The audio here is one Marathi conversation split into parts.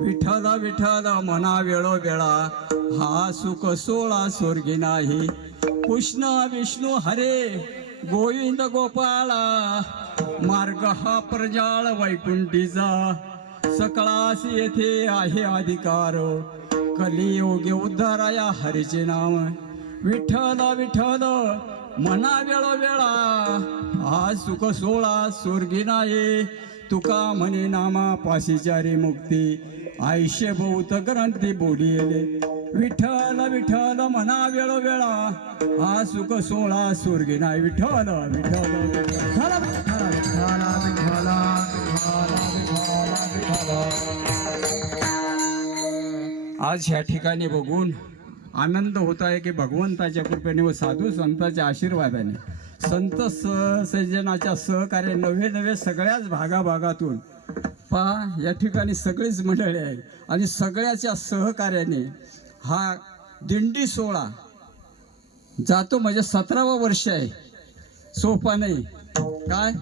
विठ्ठल विठ्ठल मना वेळोवेळा हा सुख सोळा स्वर्गी नाही. कृष्ण विष्णू हरे गोविंद गोपाळा मार्ग हा प्रजाळ वैकुंठीचा. सकळास येथे आहे अधिकार कलियोगी उद्धाराया हरीचे नाम. विठ्ठल विठ्ठल मना वेळोवेळा हा सुख सोळा स्वर्गी नाही. तुका म्हणे नामा पाशीचारी मुक्ती आयुष्य बहुत ग्रंथी बोलिले. विठ्ठल विठ्ठल मना वेळोवेळा हा सुख सोळा स्वर्गी नाही. विठ्ठल विठ्ठल विठ्ठल विठ्ठल विठ्ठल विठ्ठल. आज ह्या ठिकाणी बघून आनंद होत आहे की भगवंताच्या कृपेने व साधू संतांच्या आशीर्वादाने संत सज्जनाच्या सहकार्य नवे नवे सगळ्याच भागाभागातून पहा या ठिकाणी सगळीच मंडळी आहे आणि सगळ्याच्या सहकार्याने हा दिंडी सोहळा जातो. म्हणजे 17वं वर्ष आहे. सोपा नाही. काय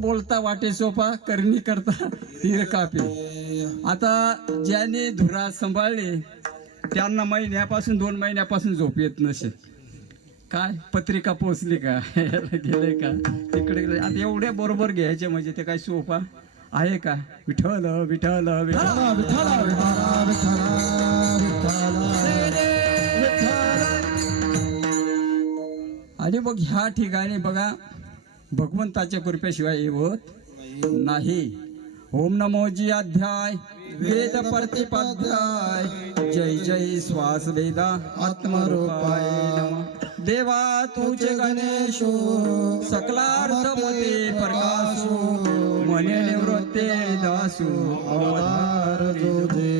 बोलता वाटे सोपा करणी करता तीर कापे. आता ज्याने धुरा सांभाळली त्यांना महिन्यापासून 2 महिन्यापासून झोप येत नसेल. काय पत्रिका पोचली का गेले का तिकडे आता एवढ्या बरोबर घ्यायचे म्हणजे ते काय सोपा आहे का. विठ्ठल विठ्ठल आणि मग ह्या ठिकाणी बघा भगवंताच्या कृपेशिवाय होत नाही. ओम नमो जी अध्याय वेद प्रतिपाध्याय जय जय श्वास वेदा आत्मरूपाय नमः. देवा तुझे गणेशो सकलार्थ मते प्रकाशो मने निवृत्ते दासो अवतार जोजे.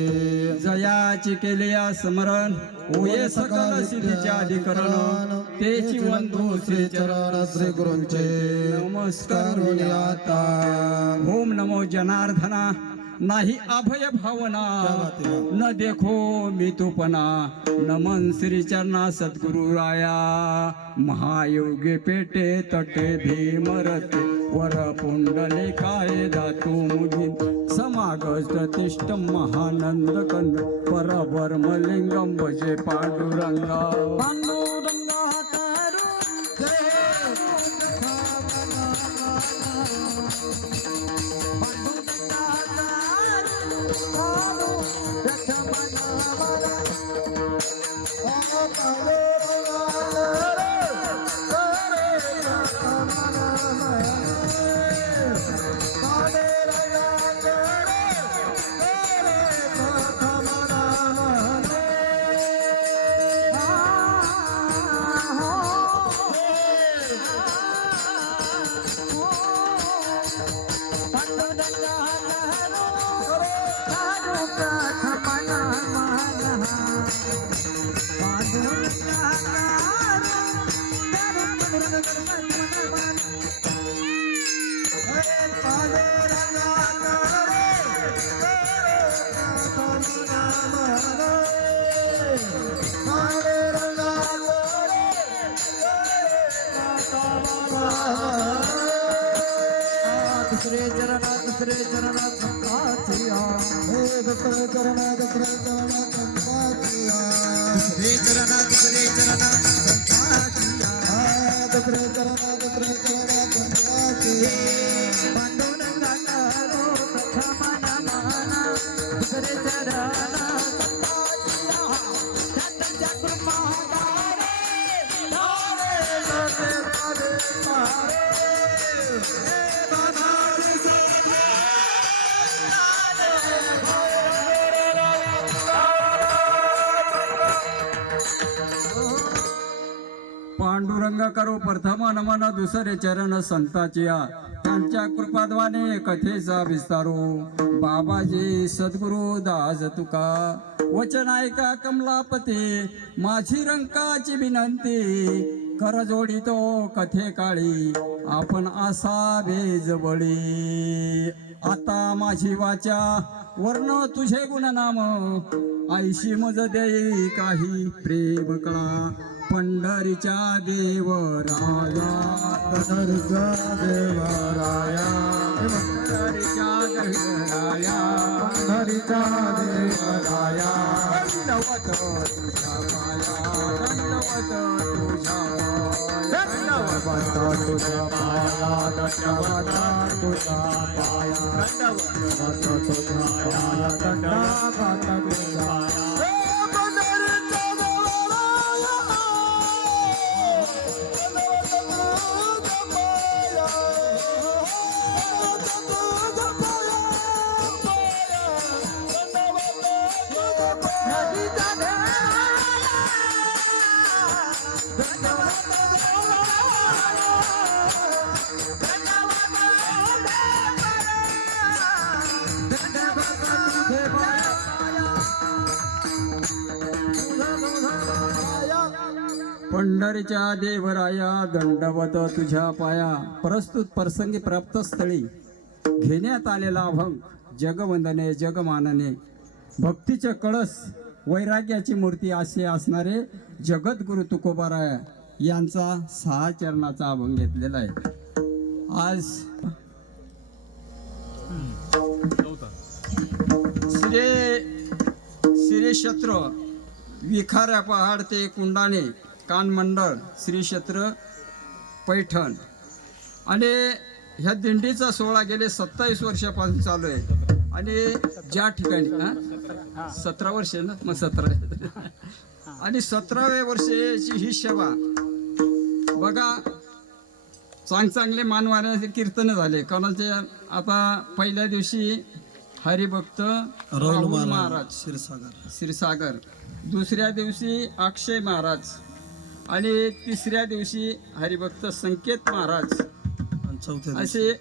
जयाची केलिया स्मरण होये सकल सिद्धीचे अधिकरण तेची वंदू श्री चरण श्री गुरूंचे नमस्कार आता. ओम नमो जनार्दना नाही अभय भावना न देखो मी तुपना. नमन श्री चरणा सद्गुरु राया महायोगे पेटे तटे भीमरते वर पुंडले काय धातू मुगी समागस्त तिष्ठ महानंद कंद परब्रह्मलिंगम भजे पांडुरंगा. दुसरे चरण संताचिया दुसरे चरण संताचिया दुसरे चरण संताचिया पांडुरंगा करो प्रथम नमन दुसरे चरण संताचिया त्याच्या कृपा पांडुरंगा करो प्रथम नमन दुसरे चरण संताचिया त्यांच्या कृपाद्वाने कथेचा विस्तारो. बाबाजी सद्गुरु दास तुका वचन ऐका कमलापते माझी रंकाची विनंती कर जोडितो कथे काळी आपण असावे जवळी. आता माझी वाचा वर्ण तुझे गुणनाम आईशी मज देई काही प्रेम कळा पंढरीच्या देवराया पंढरीचा देवराया पंढरीच्या देवराया पंढरीचा देवराया दंडवत तुझ्या पाया दंडवत तुझ्या पाया दंडवत तुझ्या पाया दंडवत तुझ्या पाया दंडवत तुझ्या पाया दंडवत तुझ्या पाया पंढरीच्या देवराया दंडवत तुझ्या पाया प्रस्तुत प्रसंगी प्राप्त स्थळी घेण्यात आलेला अभंग जगवंदने जगमानने भक्तीचे कळस वैराग्याची मूर्ती असे असणारे जगद्गुरु तुकोबाराय यांचा 6 चरणाचा अभंग घेतलेला आहे. आज श्री क्षेत्र विखाऱ्या पहाड ते कुंडाणे कानमंडळ श्री क्षेत्र पैठण आणि ह्या दिंडीचा सोहळा गेले 27 वर्षापासून चालू आहे. आणि ज्या ठिकाणी 17 वर्ष ना मग 17 आणि 17व्या वर्षाची ही सेवा बघा. चांगले मानवाने कीर्तन झाले. कोणाचे आता पहिल्या दिवशी हरिभक्त राहुल महाराज क्षीरसागर, दुसऱ्या दिवशी अक्षय महाराज आणि तिसऱ्या दिवशी हरिभक्त संकेत महाराज असे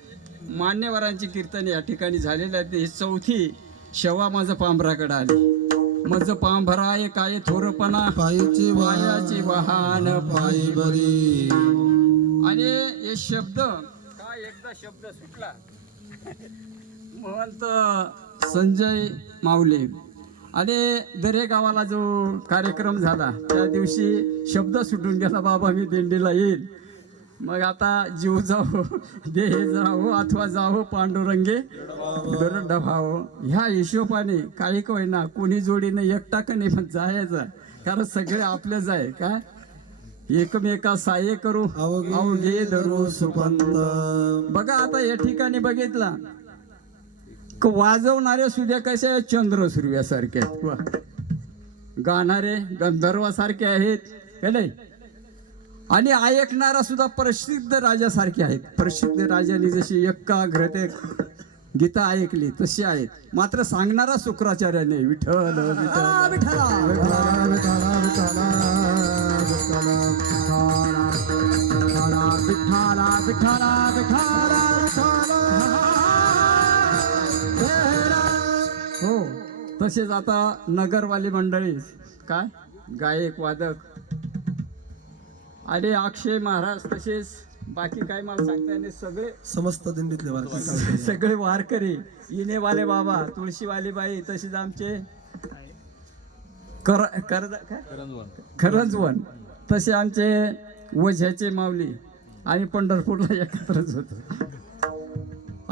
मान्यवरांची कीर्तन या ठिकाणी झालेले आहेत. ही 4थी शेवा माझं पांभराकडे आली. माझं पांभराय काय थोरपणा पायाची वाहन पायी बरी. आणि हे शब्द काय एकदा शब्द सुटला महंत संजय माऊली आणि दरे गावाला जो कार्यक्रम झाला त्या दिवशी शब्द सुटून गेला, बाबा मी दिंडीला येईल. मग आता जीव जाओ देह जाओ अथवा जाओ पांडुरंगे दरड भाओ. ह्या हिशोबाने काही काय ना कोणी जोडीने एकटा का नाही पण जायचं, कारण सगळे आपलेच आहे. काय एकमेका साये करू अवघे धरू सुपंत. बघा आता या ठिकाणी बघितला वाजवणारे सुद्धा कसे आहेत, चंद्र सूर्यासारखे आहेत, गाणारे गंधर्वासारखे आहेत का नाही. आणि ऐकणारा सुद्धा प्रसिद्ध राजासारखे आहेत. प्रसिद्ध राजाने जशी एकाग्रते गीता ऐकली तशी आहेत. मात्र सांगणारा शुक्राचार्याने विठ्ठल विठ्ठल हो. तसेच आता नगरवाली मंडळी काय गायक वादक आणि अक्षय महाराज तसेच बाकी काय मला सांगता येईल सगळे समस्त दिंडीतले वारकरी सगळे वारकरी इनेवाले बाबा तुळशीवाली बाई तसेच आमचे करंजवन तसे आमचे वझ्याचे माऊली आणि पंढरपूरला एकत्रच होतो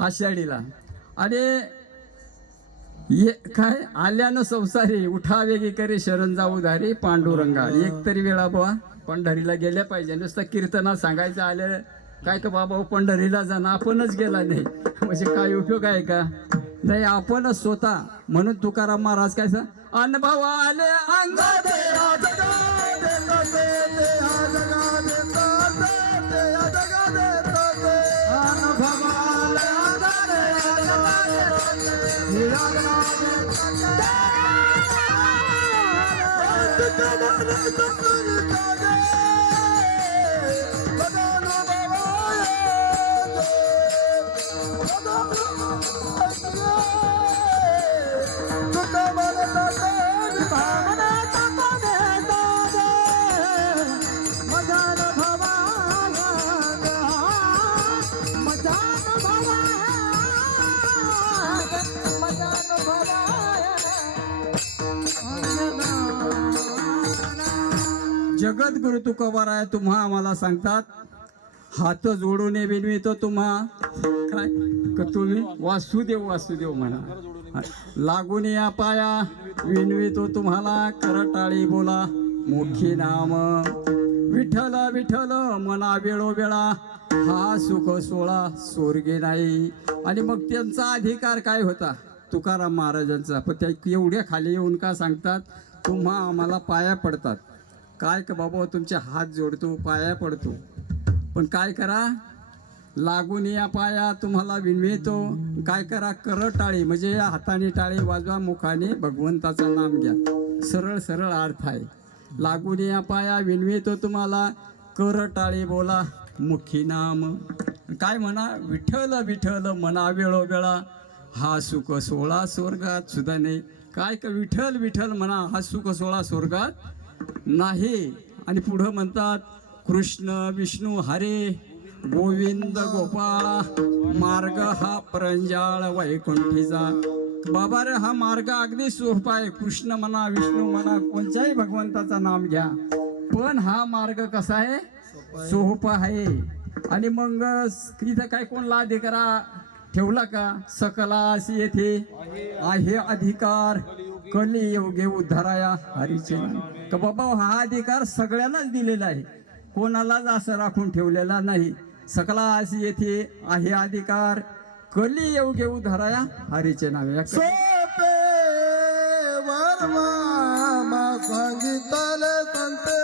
आषाढीला. आणि काय आल्यानं संसारी उठा वेगी करे शरण जाऊ धारी पांडुरंगा. एक तरी वेळा बुवा पंढरीला गेल्या पाहिजे. नुसतं कीर्तना सांगायचं आलं काय का बाबा पंढरीला जाणं आपणच गेला नाही म्हणजे काय उपयोग आहे का नाही. आपणच स्वतः म्हणून तुकाराम महाराज काय सांग अनुभव आले अंगात जगद्गुरु तुकोबाराय तुम्हा आम्हाला सांगतात, हात जोडून विनवितो तुम्हा काय तुम्ही वासुदेव वासुदेव म्हणा. लागून या पाया विनवितो तुम्हाला, करटाळी बोला मुखी नाम. विठ्ठल विठ्ठल मना वेळोवेळा, हा सुख सोळा स्वर्गे नाही. आणि मग त्यांचा अधिकार काय होता तुकाराम महाराजांचा, पण त्या एवढ्या खाली येऊन का सांगतात, तुम्हा आम्हाला पाया पडतात. काय का बाबा तुमचे हात जोडतो पाया पडतो, पण काय करा, लागून या पाया तुम्हाला विनवितो. काय करा, कर टाळी म्हणजे या हाताने टाळी वाजवा, मुखाने भगवंताचं नाम घ्या. सरळ सरळ अर्थ आहे. लागून या पाया विनवितो तुम्हाला, कर टाळी बोला मुखी नाम. काय म्हणा, विठ्ठल विठ्ठल मना वेळोवेळा, हा सुख सोळा स्वर्गात सुद्धा नाही. काय का विठ्ठल विठ्ठल म्हणा, हा सुख सोळा स्वर्गात नाही. आणि पुढं म्हणतात, कृष्ण विष्णू हरे गोविंद गोपाळ, मार्ग हा परंजाळ वैकुंठीचा. बाबा रे, हा मार्ग अगदी सोपा आहे. कृष्ण म्हणा विष्णू म्हणा कोणत्याही भगवंताचं नाम घ्या, पण हा मार्ग कसा आहे, सोपा आहे. आणि मग इथं काय कोण अधिकारा ठेवला का, सकलास येथे आहे अधिकार, कलियुगे उद्धाराया हरीचे नाम. का बाबा हा अधिकार सगळ्यांनाच दिलेला आहे, कोणालाच असं राखून ठेवलेला नाही. सकलास येथे आहे अधिकार, कलियुगे उद्धाराया हरीचे नाम. सोपे वर्मा सांगितले संते